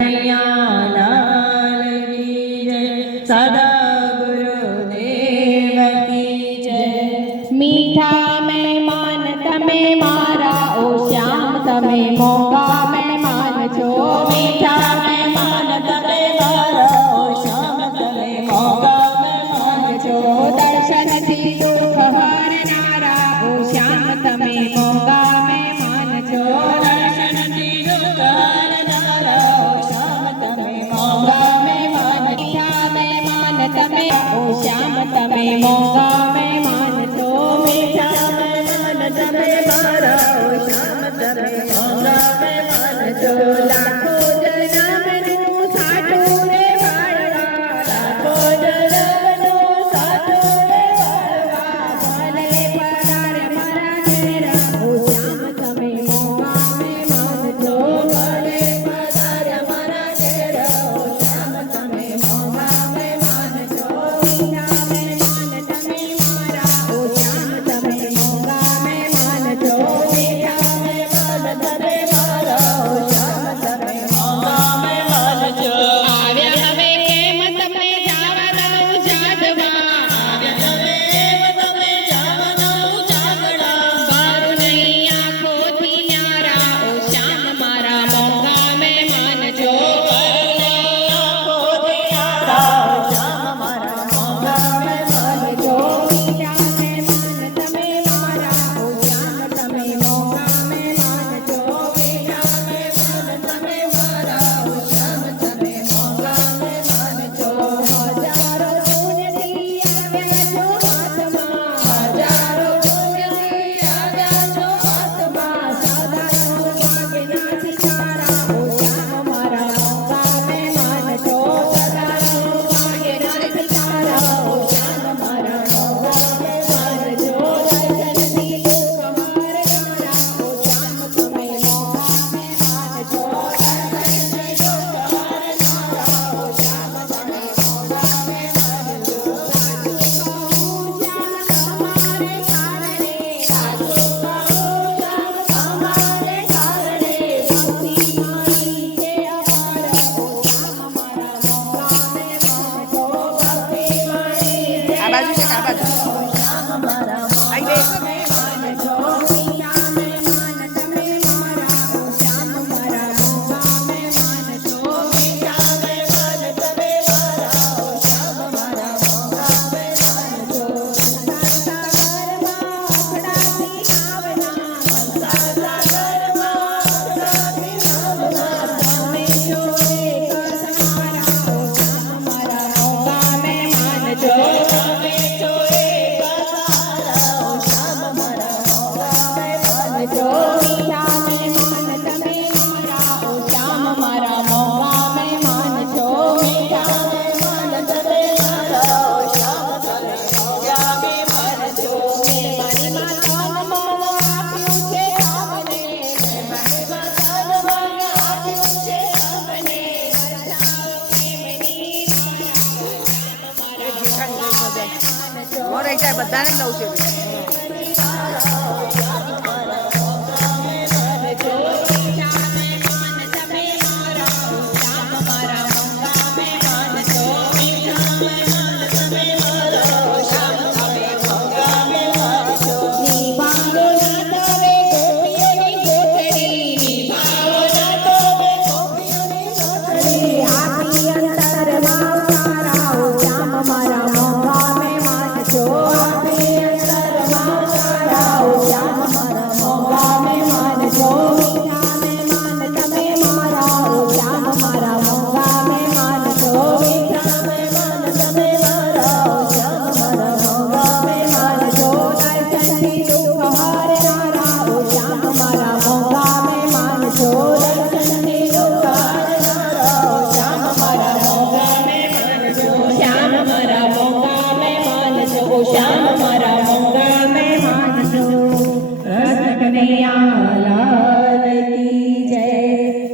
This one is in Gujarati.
लाल की जय, सदा गुरुदेव की जय। मीठा मेहमान तमे मारा ओ श्याम तमे मोगा मेहमान छो। मीठा मेहमान तमे मारा ओ श्याम तमे मोगा मेहमान छो। दर्शन थी दुख हरनारा ओ श्याम तमे मोगा मेहमान छो। दर्शन थी दुख हरनारा ओ श्याम तमे मोगा मेहमान छो। मीठा मेहमान तमे ओ श्याम तमे मोगा मेहमान छो। मीठा मेहमान तमे मारा ओ श्याम तमे मोगा मेहमान छो। लाखो जन्मनु साटू रे वाळवा, लाखो जन्मनु साटू रे वाळवा, ભલે પધારે મારા ઘેર ઓ શ્યામ તમે મોગા મહેમાન છો. ભલે પધાર્યા મારા ઘેર ઓ શ્યામ તમે મોંઘા મહેમાન છો. મીઠા મહેમાન તમે મારા ઓ શ્યામ તમે મોગા મહેમાન છો. મીઠા મહેમાન તમે મારા ઓ શ્યામ તમે મોંઘા મહેમાન છો. આવ્યા હવે કેમ તમે જાવવાનું જાદવા, આવ્યા હવે તમે જાવનો જાગડા, બારું નહીં આંખોથી ન્યારા ઓ શ્યામ મારા મોગા મહેમાન છો. આંખો દિયારા ઓ શ્યામ મારા મોંઘા મહેમાન છો. મીઠા મહેમાન તમે મારા ઓ શ્યામ તમે મોગા મહેમાન છો. મીઠા મહેમાન તમે મારા ઓ શ્યામ તમે મોંઘા મહેમાન છો. હજારો પુણ્યથી આવ્યા છો હાથમાં, હજારો પુણ્યથી આવ્યા છો હાથમાં, સદાનો ભાગ્યનાથ તારા ઓ શ્યામ મારા મોગા મહેમાન છો. સદાનો ભાગ્યનાથ તારા ઓ શ્યામ મારા મોંઘા મહેમાન છો. દર્શનથી દુઃખ હારનારા ઓ શ્યામ તમે મોગા મહેમાન છો. દર્શનથી દુઃખ હારનારા ઓ શ્યામ તમે મોંઘા મહેમાન છો. સાચું કહું શ્યામ તમારે કારણે, સાચું કહું શ્યામ તમારે કારણે, ભક્તિ મારી છે અપાર ઓ શ્યામ મારા મોગા મહેમાન છો. ભક્તિ મારી છે આ બાજુ છે કે આ બાજુ? શ્યામ મારા આઈ મોંઘા બે. મહેમાન છો. મીઠા મહેમાન તમે મારા ઓ શ્યામ મારા મોગા મહેમાન છો. મીઠા મહેમાન તમે મારા ઓ શ્યામ મારા મોંઘા મહેમાન છો. સાગરમાં અખડાતી નાવના, સંસાર સાગરમાં અખડાતી નાવના, તમે છો એક સહારા ઓ શ્યામ મારા મોગા મહેમાન છો. તમે છો એક સહારા ઓ શ્યામ મારા મોંઘા મહેમાન છો. મીઠા મહેમાન તમે મારા ઓ શ્યામ મારા મોગા મહેમાન છો. મીઠા મહેમાન તમે મારા ઓ શ્યામ તમે મોંઘા મહેમાન છો. મહેમાનીમાં તન મન આપ્યું છે આપને, મહેમાનીમાં તન મન આપ્યું છે આપને, બચાવો પ્રેમની ધારા ઓ શ્યામ મારા મોગા મહેમાન છો. મોરે જાય બધાને જ લઉં છે.